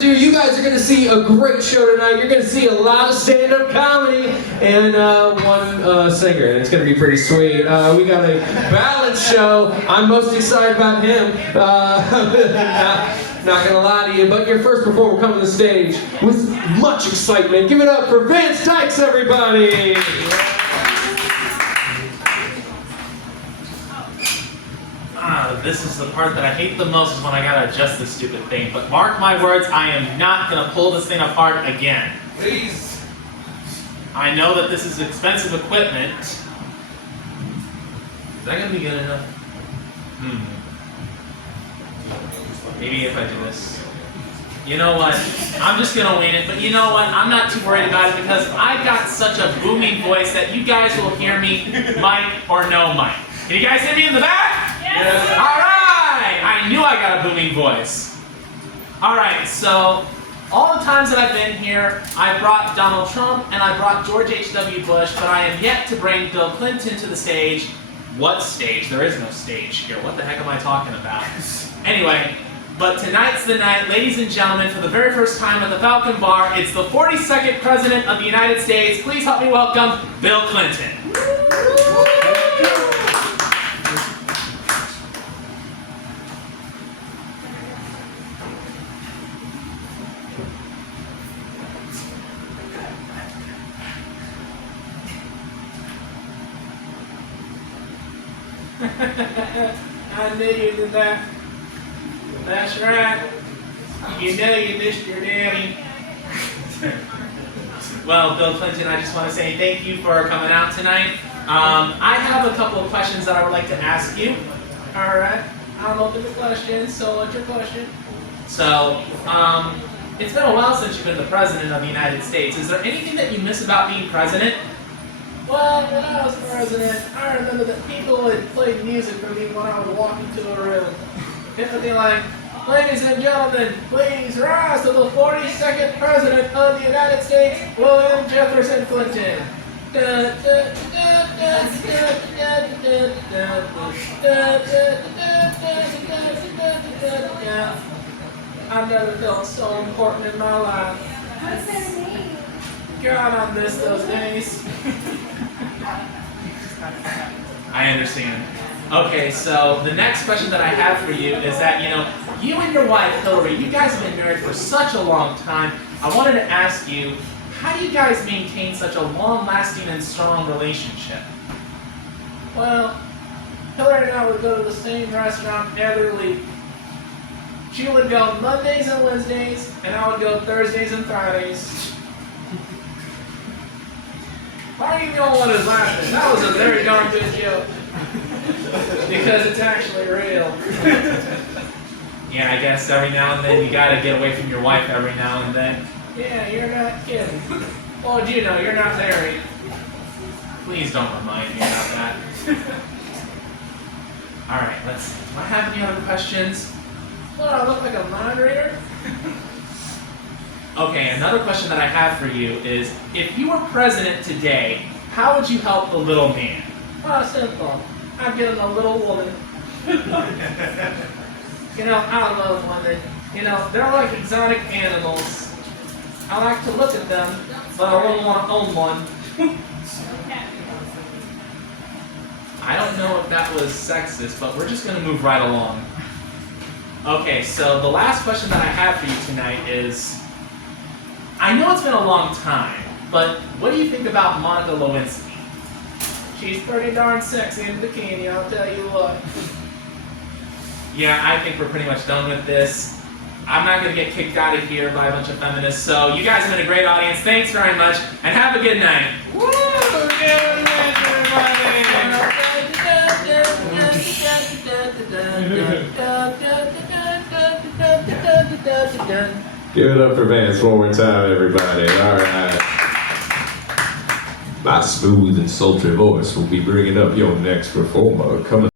You guys are going to see a great show tonight. You're going to see a lot of stand-up comedy and one singer, and it's going to be pretty sweet. We got a balanced show. I'm most excited about him. Not going to lie to you, but your first performer coming to the stage with much excitement. Give it up for Vance Dykes, everybody! This is the part that I hate the most, is when I gotta adjust this stupid thing. But mark my words, I am not gonna pull this thing apart again. Please. I know that this is expensive equipment. Is that gonna be good enough? Maybe if I do this. You know what? I'm just gonna wing it, but you know what? I'm not too worried about it because I've got such a booming voice that you guys will hear me, mic or no mic. Can you guys hear me in the back? Yes. Alright! I knew I got a booming voice. Alright, so all the times that I've been here, I brought Donald Trump and I brought George H.W. Bush, but I am yet to bring Bill Clinton to the stage. What stage? There is no stage here. What the heck am I talking about? Anyway, but tonight's the night, ladies and gentlemen, for the very first time at the Falcon Bar, it's the 42nd President of the United States. Please help me welcome Bill Clinton. I knew you did that. That's right. You know you missed your daddy. Well, Bill Clinton, I just want to say thank you for coming out tonight. I have a couple of questions that I would like to ask you. Alright. I'm open to questions, so what's your question? So, it's been a while since you've been the President of the United States. Is there anything that you miss about being President? Well, when I was president, I remember that people would play music for me when I would walk into a room. It would be like, ladies and gentlemen, please rise to the 42nd President of the United States, William Jefferson Clinton. I've never felt so important in my life. What's their name? God, I miss those days. I understand. Okay, so the next question that I have for you is that, you and your wife, Hillary, you guys have been married for such a long time. I wanted to ask you, how do you guys maintain such a long-lasting and strong relationship? Well, Hillary and I would go to the same restaurant every week. She would go Mondays and Wednesdays, and I would go Thursdays and Fridays. Why do you know what is laughing? That was a very darn good joke. Because it's actually real. Yeah, I guess every now and then you gotta get away from your wife every now and then. Yeah, you're not kidding. Well, do you know, you're not married. Please don't remind me about that. Alright, do I have any other questions? Well, I look like a mind reader. Okay, another question that I have for you is, if you were president today, how would you help the little man? Oh, simple. I'd get him a little woman. I love women. They're like exotic animals. I like to look at them, but I wouldn't want to own one. I don't know if that was sexist, but we're just going to move right along. Okay, so the last question that I have for you tonight is, I know it's been a long time, but what do you think about Monica Lewinsky? She's pretty darn sexy in bikini, I'll tell you what. Yeah, I think we're pretty much done with this. I'm not going to get kicked out of here by a bunch of feminists, so you guys have been a great audience. Thanks very much, and have a good night. Woo! Give it up for Vance one more time, everybody. All right. My smooth and sultry voice will be bringing up your next performer. Coming